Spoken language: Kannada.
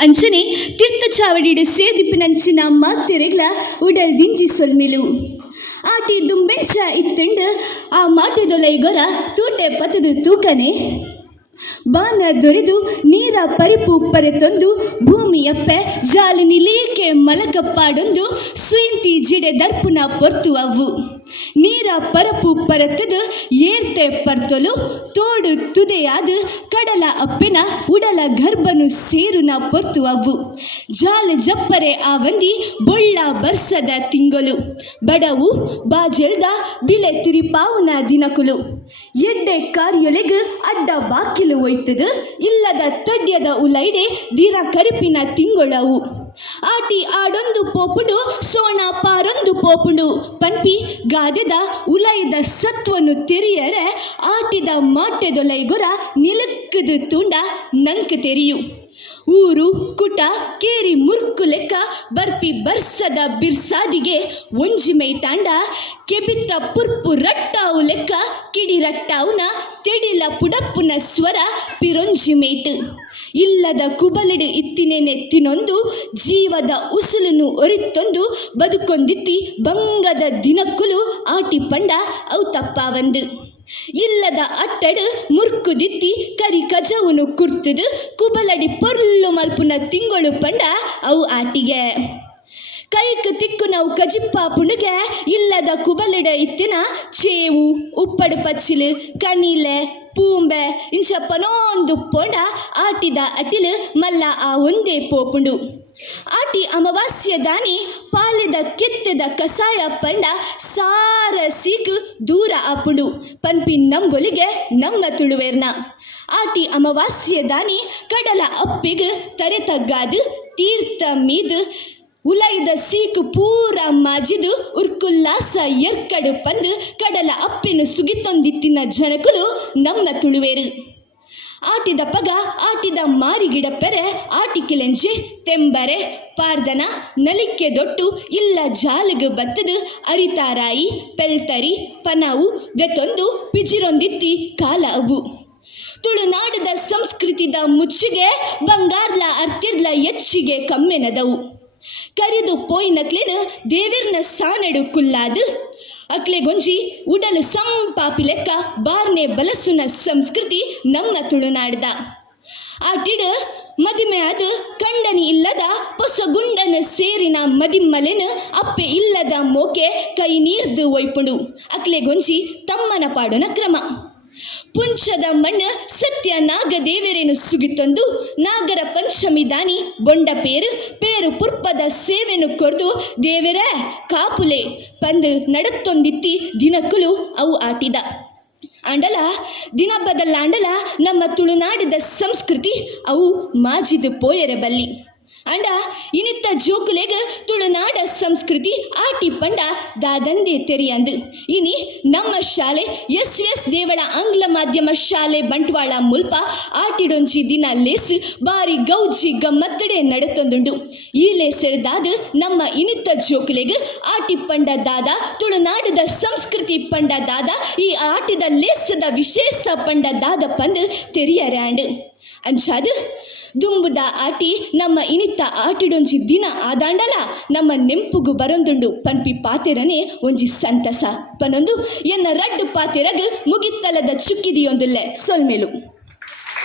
ಅಂಚನೆ ತೀರ್ಥಚಾವಡಿಡು ಸೇದಿಪಿನಂಚಿನ ಮಾತೆರೆಗ್ಲ ಉಡಲ್ ದಿಂಜಿ ಸೊಲ್ಮಿಲು ಆಟಿ ದುಂಬೆಂಚ ಇತ್ತಂಡು ಆ ಮಾಟೆದೊಲೈಗೊರ ತೂಟೆ ಪತದು ತೂಕನೆ ಬಾನ ದೊರೆದು ನೀರ ಪರಿಪು ಪರೆತೊಂದು ಭೂಮಿಯಪ್ಪೆ ಜಾಲಿನಿ ಲೇಕೆ ಮಲಗಪ್ಪಾಡೊಂದು ಸ್ವಿಂತಿ ಜಿಡೆ ದರ್ಪುನ ಪೊರ್ತು ಅವು ನೀರ ಪರಪು ಪರತದು ಏರ್ತೆ ಪರ್ತೊಲು ತೋಡು ತುದೆಯಾದ ಕಡಲ ಅಪ್ಪೆನ ಉಡಲ ಗರ್ಭನು ಸೇರುನ ಪೊರ್ತು ಅವು ಜಾಲ ಜಪ್ಪರೆ ಆ ವಂದಿ ಬೊಳ್ಳ ಬರ್ಸದ ತಿಂಗೊಲು ಬಡವು ಬಾಜೆಲ್ದ ಬಿಳೆ ತಿರಿಪಾವುನ ದಿನಕುಲು ಎಡ್ಡೆ ಕಾರ್ಯೊಲೆಗ್ ಅಡ್ಡ ಬಾಕಿಲು ಒಯ್ತದು ಇಲ್ಲದ ತಡ್ಯದ ಉಲೈಡೆ ದೀರ ಕರಿಪಿನ ತಿಂಗೊಳವು ಆಟಿ ಆಡೊಂದು ಪೋಪುಡು ಸೋಣ ಪಾರೊಂದು ಪೋಪುಡು ಪನ್ಪಿ ಗಾದೆದ ಉಲೈದ ಸತ್ವನು ತೆರಿಯರೆ ಆಟಿದ ಮಾಟೆದೊಲೈಗೊರ ನಿಲುಕ್ಕದು ತುಂಡ ನಂಕ ತೆರಿಯು ಊರು ಕುಟ ಕೇರಿ ಮುರ್ಕು ಲೆಕ್ಕ ಬರ್ಪಿ ಬರ್ಸದ ಬಿರ್ಸಾದಿಗೆ ಒಂಜಿ ಮೈತಾಂಡ ಕೆಬಿತ್ತ ಪುರ್ಪು ರಟ್ಟಾವು ಲೆಕ್ಕ ಕಿಡಿ ರಟ್ಟಾವುನ ತೆಡಿಲ ಪುಡಪ್ಪುನ ಸ್ವರ ಪಿರೊಂಜಿ ಮೇಟು ಇಲ್ಲದ ಕುಬಲಿಡು ಇತ್ತಿನೆತ್ತಿನೊಂದು ಜೀವದ ಉಸುಲನ್ನು ಒರಿತ್ತೊಂದು ಬದುಕೊಂದಿತ್ತಿ ಬಂಗದ ದಿನಕ್ಕುಲು ಆಟಿ ಪಂಡ ಅವು ತಪ್ಪಾವಂದು ಇಲ್ಲದ ಅಟ್ಟಡು ಮುರ್ಕುದಿತ್ತಿ ಕರಿ ಕಜವುನು ಕುರ್ತುದು ಕುಬಲಡಿ ಪೊರ್ಲು ಮಲ್ಪುನ ತಿಂಗಳು ಪಂಡ ಅವು ಆಟಿಗೆ ಕೈಕ್ ತಿಕ್ಕು ನಾವು ಕಜಿಪ್ಪ ಪುಣಗೆ ಇಲ್ಲದ ಕುಬಲಿಡ ಇತ್ತಿನ ಚೇವು ಉಪ್ಪಡು ಪಚ್ಚಿಲು ಕಣಿಲೆ ಪೂಂಬೆ ಇಂಚಪ್ಪನೊಂದು ಪೊಂಡ ಆಟಿದ ಅಟಿಲು ಮಲ್ಲ ಆ ಒಂದೇ ಪೋಪುಂಡು ಆಟಿ ಅಮಾವಾಸ್ಯ ದಾನಿ ಪಾಲಿದ ಕೆತ್ತದ ಕಸಾಯ ಪಂಡ ಸಾರ ಸೀಕು ದೂರ ಆಪುಂಡು ಪನ್ಪಿ ನಂಬೊಲಿಗೆ ನಮ್ಮ ತುಳುವೆರ್ನ ಆಟಿ ಅಮಾವಾಸ್ಯ ದಾನಿ ಕಡಲ ಅಪ್ಪಿಗೆ ತರೆತಗ್ಗಾದು ತೀರ್ಥ ಮೀದು ಉಲೈದ ಸೀಕು ಪೂರ ಮಾಜಿದು ಉರ್ಕುಲ್ಲಾಸ ಎರ್ಕಡು ಪಂದು ಕಡಲ ಅಪ್ಪಿನ ಸುಗಿತೊಂದಿತ್ತಿನ ಜನಕುಲು ನಮ್ಮ ತುಳುವೇರು ಆಟಿದ ಪಗ ಆಟಿದ ಮಾರಿಗಿಡ ಪೆರೆ ಆಟಿಕಿಲೆಂಜೆ ತೆಂಬರೆ ಪಾರ್ದನ ನಲಿಕೆ ದೊಟ್ಟು ಇಲ್ಲ ಜಾಲಗು ಬತ್ತದು ಅರಿತಾರಾಯಿ ಪೆಲ್ತರಿ ಪನವು ಗತೊಂದು ಪಿಜಿರೊಂದಿತ್ತಿ ಕಾಲ ಅವು ತುಳುನಾಡದ ಸಂಸ್ಕೃತಿದ ಮುಚ್ಚಿಗೆ ಬಂಗಾರ್ಲ ಅರ್ತಿರ್ಲ ಹೆಚ್ಚಿಗೆ ಕಮ್ಮೆನದವು ಕರಿದು ಪೋಯ್ನಕ್ಲೇನು ದೇವಿರ್ನ ಸಾನಡು ಕುಲ್ಲಾದು ಅಕ್ಲೆ ಗೊಂಜಿ ಉಡಲು ಸಂಪಾಪಿ ಲೆಕ್ಕ ಬಾರ್ನೆ ಬಲಸುನ ಸಂಸ್ಕೃತಿ ನಮ್ಮ ತುಳುನಾಡ್ದ ಆಟಿಡು ಮದಿಮೆ ಅದು ಕಂಡನಿ ಇಲ್ಲದ ಹೊಸ ಗುಂಡನ ಸೇರಿನ ಮದಿಮ್ಮಲೆನು ಅಪ್ಪೆ ಇಲ್ಲದ ಮೋಕೆ ಕೈ ನೀರ್ದು ಒಯ್ಪುಂಡು ಅಕ್ಲೆ ಗೊಂಜಿ ತಮ್ಮನ ಪಾಡುನ ಕ್ರಮ ಪುಂಚದ ಮಣ್ಣು ಸತ್ಯ ನಾಗದೇವರೇನು ಸುಗಿತೊಂದು ನಾಗರ ಪಂಚಮಿ ದಾನಿ ಬೊಂಡ ಪೇರು ಪುರ್ಪದ ಸೇವೆನು ಕೊರ್ದು ದೇವರೇ ಕಾಪುಲೆ ಪಂದು ನಡತ್ತೊಂದಿತ್ತಿ ದಿನಕ್ಕುಲು ಅವು ಆಟಿದ ಆಂಡಲ ದಿನ ಬದಲಾಂಡಲ ನಮ್ಮ ತುಳುನಾಡಿದ ಸಂಸ್ಕೃತಿ ಅವು ಮಾಜಿದು ಪೋಯರೆ ಬಲ್ಲಿ ಅಂಡ ಇನಿತ್ತ ಜೋಕುಲೆಗ ತುಳುನಾಡ ಸಂಸ್ಕೃತಿ ಆಟಿ ಪಂಡ ದಾದಂದೆ ತೆರಿಯಂದು ಇನಿ ನಮ್ಮ ಶಾಲೆ ಎಸ್ ದೇವಳ ಆಂಗ್ಲ ಮಾಧ್ಯಮ ಶಾಲೆ ಬಂಟ್ವಾಳ ಮುಲ್ಪ ಆಟಿಡೊಂಜಿ ದಿನ ಲೇಸು ಬಾರಿ ಗೌಜಿ ಗಮ್ಮತ್ತಡೆ ನಡತೊಂದುಂಡು ಈ ಲೇಸೆಡ್ದಾದ ನಮ್ಮ ಇನಿತ್ತ ಜೋಕುಲೆಗ ಆಟಿ ಪಂಡ ದಾದ ತುಳುನಾಡದ ಸಂಸ್ಕೃತಿ ಪಂಡ ದಾದ ಈ ಆಟಿದ ಲೇಸದ ವಿಶೇಷ ಪಂಡ ದಾದ ಪಂದು ತೆರಿಯರಾಂಡು ಅಂಚಾದು ದುಂಬುದ ಆಟಿ ನಮ್ಮ ಇನಿತ್ತ ಆಟಿಡೊಂಜಿ ದಿನ ಆದಾಂಡಲ ನಮ್ಮ ನೆಂಪುಗು ಬರೊಂದುಂಡು ಪನ್ಪಿ ಪಾತೆರನೆ ಒಂಜಿ ಸಂತಸ ಪನೊಂದು ಎನ್ನ ರಡ್ಡು ಪಾತೆರಗ್ ಮುಗಿತ್ತಲದ ಚುಕ್ಕಿದಿಯೊಂದುಲ್ಲೆ ಸೊಲ್ಮೆಲು